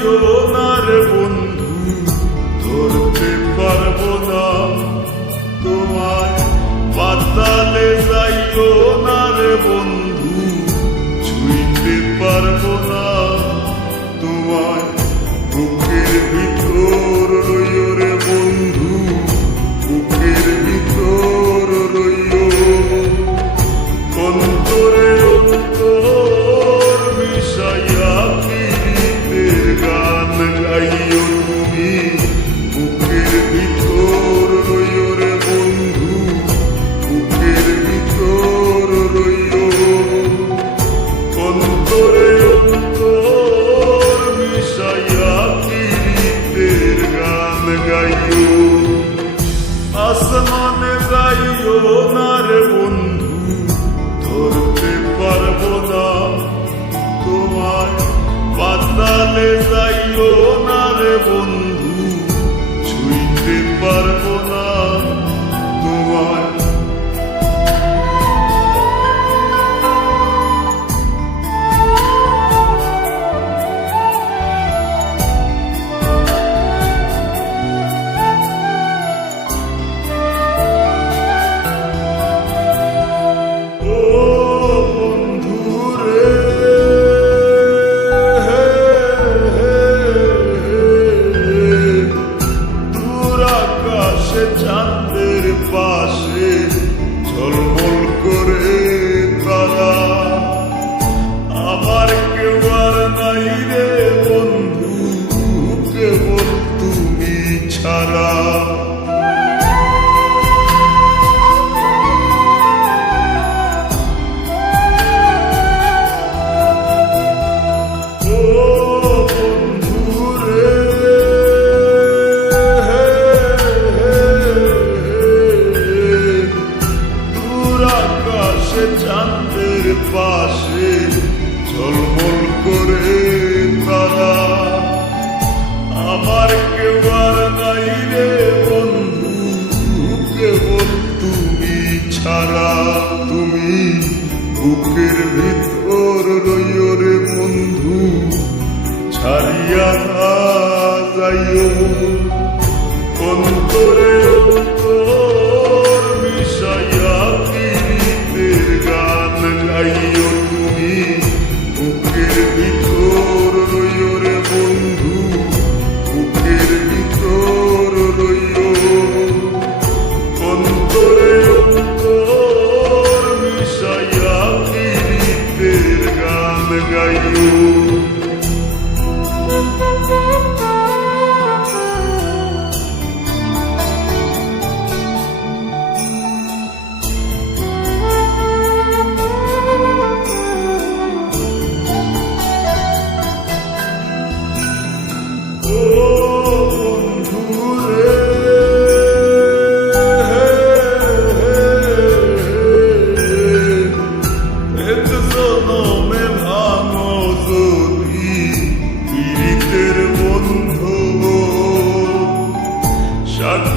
যাইও না রে বন্ধু, ধরতে পারবো না তোমায়। পাতালে যাইও না রে বন্ধু, ছুঁইতে পারবো না তোমায়। বুকের ভিতর রইও রে বন্ধু, বুকের ভিতর রইও। অন্তরে অন্তর মিশাইয়া পীড়িতের গান গাইও তুমি। বুকের ভিতর রইও রে বন্ধু, বুকের ভিতর রইও। অন্তরে অন্তর মিশাইয়া পীড়িতের গান গাইও। আসমানে যাইও না রে বন্ধু, ধরতে পারবো না তোমায়। পাতালে যাইও না রে বন্ধু, ছুঁইতে পারবো না তোমায়। চাঁদের পাশে ঝলমল করে তারা, আমার কেউ আর নাই রে বন্ধু, কেবল তুমি ছাড়া। চাঁদের পাশে ঝলমল করে তারা, আমার কেউ আর নাই রে বন্ধু, কেবল তুমি ছাড়া। তুমি বুকের ভিতর রইও রে বন্ধু, ছাড়িয়া না যাইও। অন্তরে অন্তর মিশাইয়া পীড়িতের গান গাইও তুমি। বুকের ভিতর রইও রে বন্ধু, বুকের ভিতর রইও। অন্তরে অন্তর মিশাইয়া পীড়িতের গান গাইও।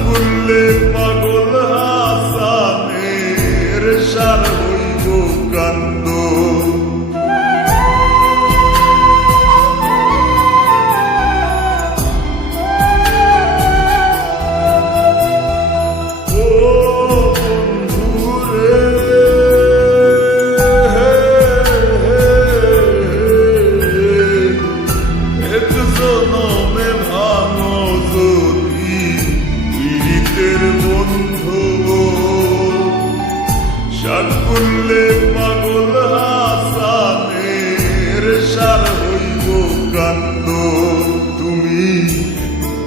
করলে পাগল হাসানের সার হইব কান্দ। করলে পাগল হাসানের সার হইব কান্দ। তুমি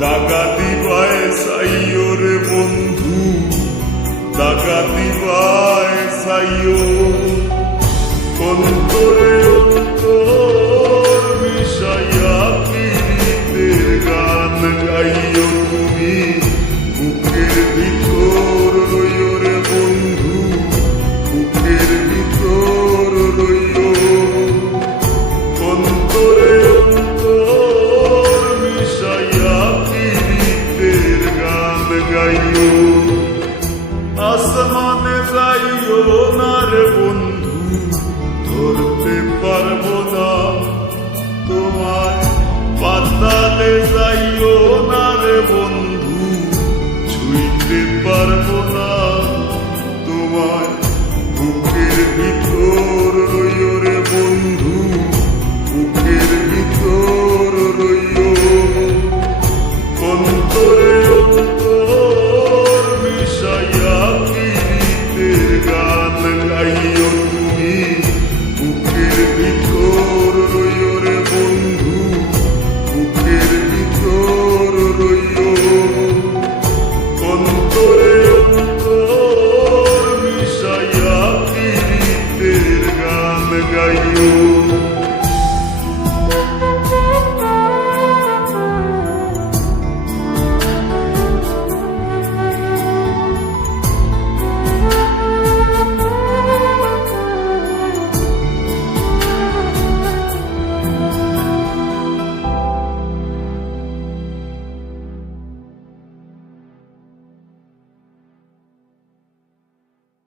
দাগা দিবায় সাইও রে বন্ধু, দাগা দিবায় সাইও। অন্তরে